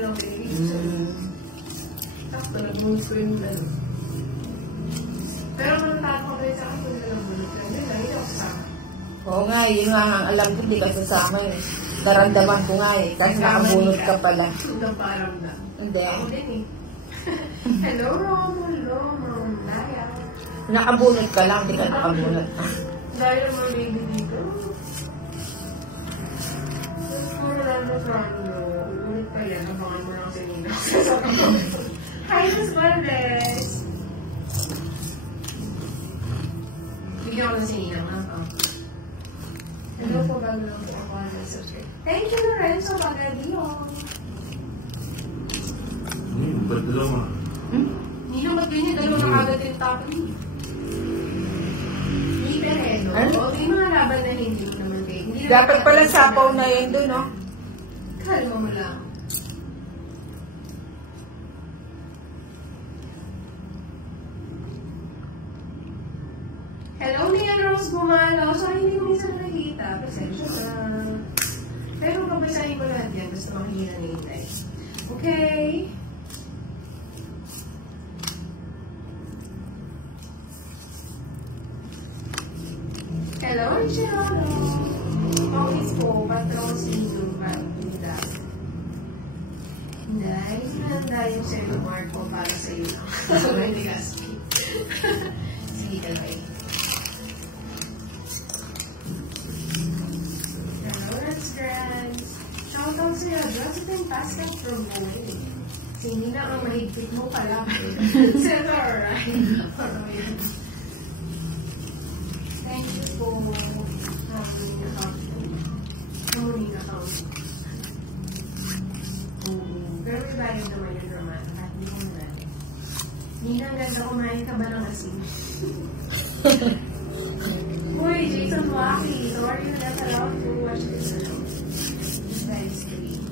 lang pinigil. Takto, nag-mood ko yung ano. Pero kung natakot rin sa akin, kung nalamunod ka, hindi ako sasama. Oo nga, yun nga ang alam ko, hindi ka sasama eh. Naramdaman ko nga eh, kasi nakabunod ka pala. Hindi pa aramdam. Hindi. Ako din eh. Hello, Rom. Hello, Rom. Naya. Nakabunod ka lang, hindi ka nakabunod. Dahil mga baby dito. Muna lang na sa ano, ulit pa yan, abangan mo lang sa inyo. Hi, Miss Valdez! Bigyan ko na si Ninang, ha? Hello po, bago lang po ako na subscribe. Thank you, Lorenzo Pagadio! Ba't dalawa? Ninang, ba't ganyan? Dalawa na agad yung top lead. Hindi pereno. O, yung mga laban na hindi mo naman kayo. Dapat pala sapaw na yun doon, no? Kalma mo lang. Hello, Nia Rose Gumalaw. Sorry, hindi ko minsan nakikita. Pasensya na. Pero pabasahin ko lahat yan. Basta makikita na yung live. Okay? Hello, Angelo. Always po, patrosino partida. Dahil hinanda yung Selo Marco para sa iyo lang. Hindi ka speak. Sige ka lang. Hello, Rats Grants. Shoutout sa'yo. Just in pastel from Boeing. Sini na ang mahigpit mo pala. Selo, alright. Thank you po. Morning account. Pero may bayad naman yung drama. At hindi ko na. Ninang ganda kumain ka ba ng asin? Uy, Jason Wacky. Sorry na not allowed to watch this now. Live stream.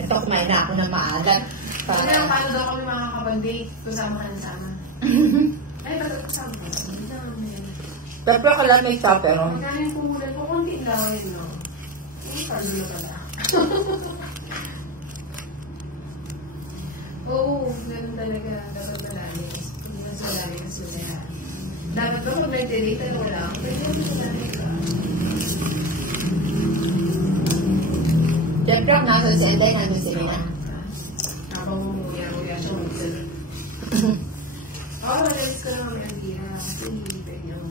Ito, kumain na ako ng maalat. Paano daw kami makakapag-date? Kusama ka na sama. Ay, ba't kusama ka? Pero ka lang may pero. Magkano yung kumulan ko? Kunti lang yun, no? Ay, paano na pala? Oo, ganun talaga. Dapat malalim. Hindi mas malalim kasi wala. Dapat ba kung may delete na wala ako? Pwede mo malalim ka. Siyempre ako nasa si Enday, nandun si Mina. Habang umuya siya mag-sala. Ako, malalis ko naman ang tira. Kasi hindi pwede ako.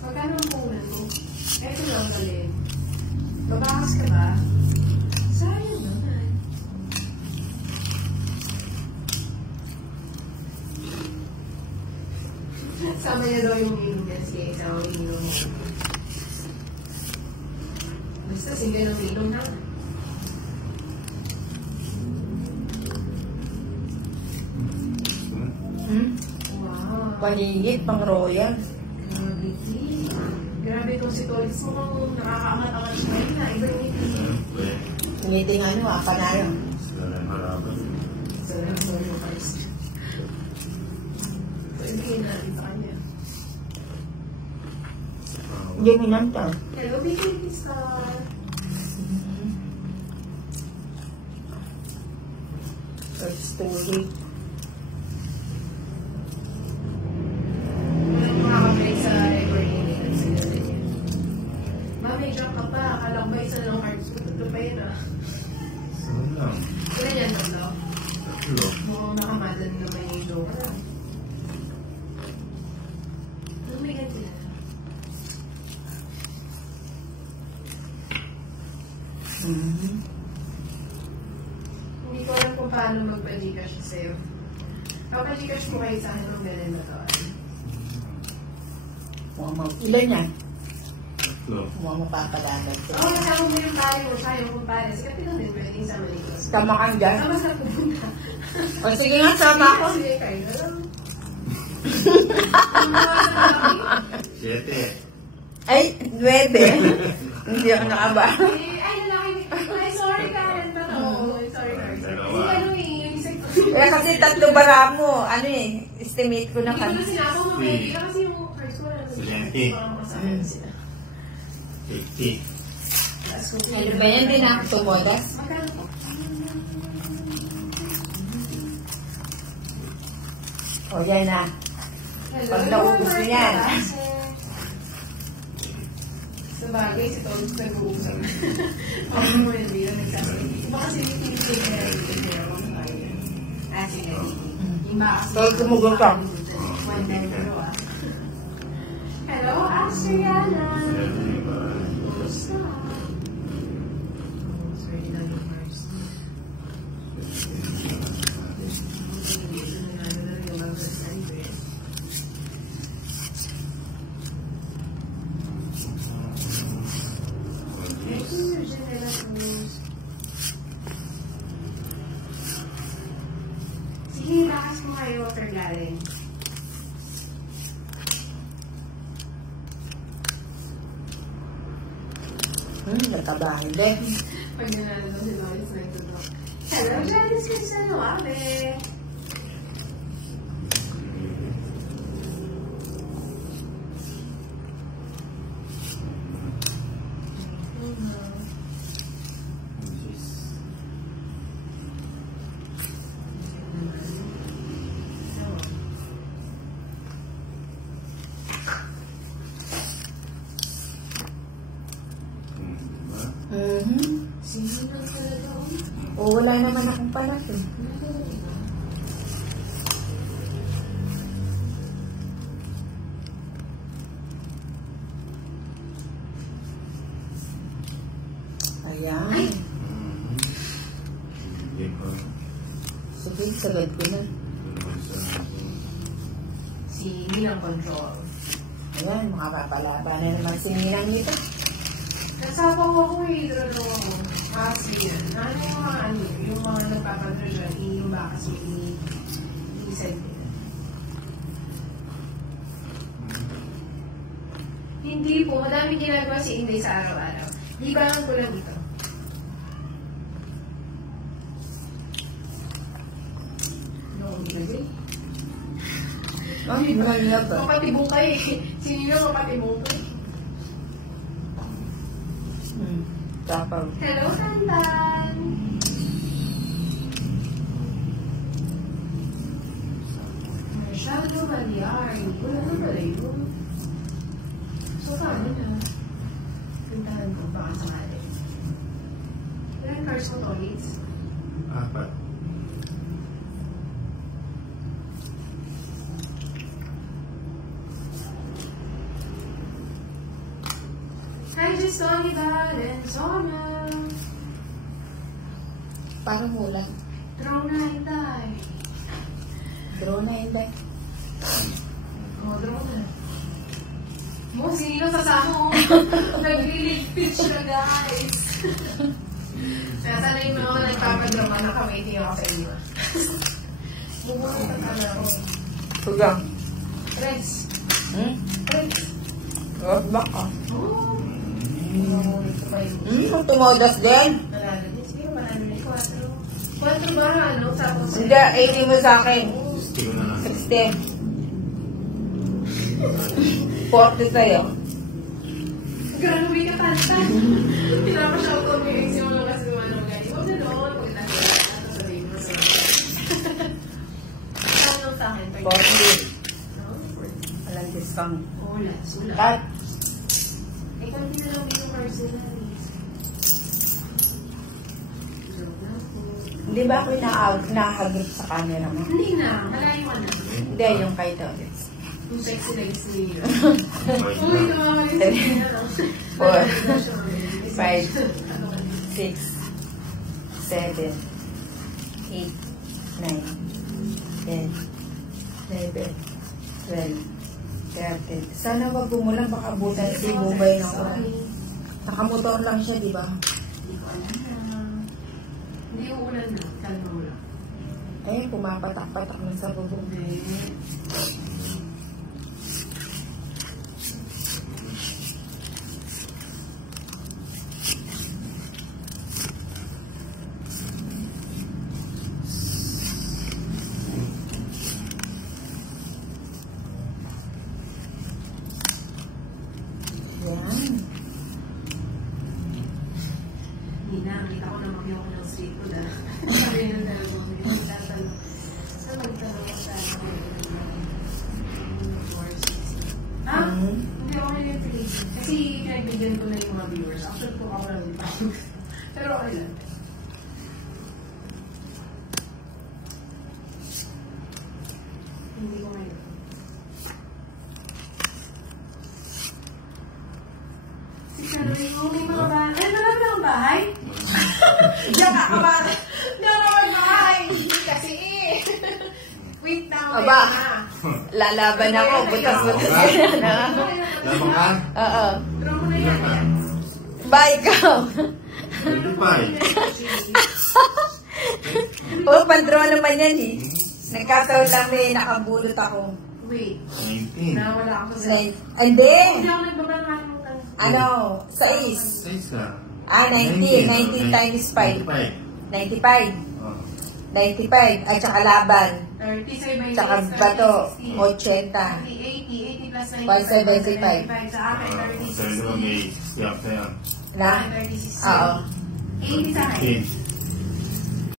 Magkano ang punan mo? Eto lang galing. Babakas ka ba? Sayang naman. Sama niya daw yung inom niya. Sige, isa ako inom. Basta sige ng inom na. Wow. Paningit, pang royal. Grabe itong si Tolis mo kung nakakamat-amat siya ngayon na. Iba yung ngiti. Ngiting ano, panalo. Sila na yung harapan. Sorry mo guys. Pwede natin sa kanya. Hindi minanta. Hello, Big Star. First story. Walang makakabay sa recording. May joke ka pa. Akala ko ba isa ng cards mo? Ito pa yun ah. Saan lang? Kaya yan tatlo? Tatlo. Mukhang nakamadan naman yung joke na. Ano may ganti na? Hindi ko alam kung paano magpalikash sa'yo. Kapalikash mo kayo sa akin ng ganun na to. Ilan yan? Tatlo. Mukhang mapapalagan. Oo, kasama mo yung pare mo, sayo mo pare. Sige, pito din, pwedeng sa malikos. Tama kang dyan? Sama sa pupunta. O sige nga, sama ako. Sige, kayo. Siyete. Ay, 9. Hindi ako nakabalo. Ay, lalaki. Ay, sorry, Karen. Sorry, Karen. Dalawa. Kasi ano eh, yung sector. Kaya kasi 3 bara mo. Ano eh, estimate ko na Hindi ko kan. na sinabong mo, baby. Kasi yung first one. Silente. Parang kasama sila. 50. Tapos kung Ano ba yan din ako tumodas? Magkano po? O yan na. Hello, Pag naubos Mark mo yan. Kalase. Sa bagay, si Tom nag-uusap. Ako mo yun, hindi na nagsasabi. Iba kasi yung pinipinera tayo. Ah, sige. Yung ba kasi... Kaya gumugot ka. One time, pero ah. Hello, Austriana. 75. Kumusta? Sorry, lang yung first. Sige, lakas mo kayo, water galing. Nagkabahan din. Pag nanalo na si Loris, nagtutok. Hello, Janice Cristianoave. Sino na pala doon? O wala naman akong palas eh. Ayan. Hindi pa. Sige, sagad ko na. Si Ninang Control. Ayan, makapapalaba na naman si Ninang nito. Nasabang ako eh, dalawa ko. Kasi yan. Ano yung mga yung mga nagpapadala dyan, yung ba kasi i-send nila. Hindi po, madami ginagawa si Inday sa araw-araw. Libangan ko lang ito. Ano ang ginagay? Ang mahal ba? Mapatibong kayo eh. Sinino mapatibong kayo? Tapang. Hello, Tantan! Masyado Baliar. Wala na pala yun. So, paano na? Pintahan ko, baka sakali. Ilan cars mo to, Liz? 4. Hi, Justoni Valenzona! Parang mula. Draw na Inday. Draw na hindi. Draw na. Mo, sino sa sako? Nag-lead pitch na, guys. Nasanay mo ako nagpapadraw ka, nakawaiting ako sa iyo. Bubunod ka na ako. Tugang. Reds. Reds. Rock back ka. Oh. Kung tumodas din. Manalo din. Sige, manalo din. 4. 4 ba ano? Tapos Hindi, 80 mo sa akin. 60 ko na lang. 60. 40 sa'yo. gano'n may kakanta. Pinapashout ko may ex yung mga kasi mga guys. Huwag na noon. Huwag na noon. Sabihin mo sa saan lang sa akin? 40. Walang discount. Wala. Sula. Cut. Ikaw hindi na lang yung personal. Joke na po. Hindi ba ako nakahagip sa camera mo? Hindi na. Malayo ka na. Hindi, yung kay Torres. Yung sexy legs niyo. Five Uy, na. mga rin. 4, 5, 6, 7, 8, 9, 10, 11, 12, 13. Sana wag bumulang baka butan si Bubay ng oras. Nakamotor lang siya, di ba? Hindi ko alam na. Hindi uulan na. Kalma mo lang. Ayun, pumapatak-patak na sa bubong. Yan. kanina, kita ko na mag-iwan ko ng street food ah. Sabi nung dalawa ko, hindi ko tatanong. Saan magtanong ko sa Ah? Hindi ako nag-intrigue. Kasi pinagbigyan ko na yung mga viewers. Actually, kung ako lang yung pero okay lang. Hindi ko ngayon. Si Saruin mo, may mga bahay. Ay, marami akong bahay? Diyan ka, kabata. Hindi ako mag-bahay. Kasi wait na. Aba, lalaban ako. Butas-butas ka na. Lamang ka? Oo. Pero mo na yan. Ba, ikaw? 25. Oo, pandraw naman yan eh. Nagkataon lang may nakabulot ako. Wait. 19. Nawala ako sa... Hindi. Hindi ako nagbabalakan mo ka. Ano? 6. 6 ka. 19 times 5. 95. 95. At saka laban. 30, say by Tsaka 6, bato. 80. 80. 80 plus 175. 95. Sa akin, 30, Sabi naman may 60 up na yan. Na? 36. Oo. 80 sa akin. 15.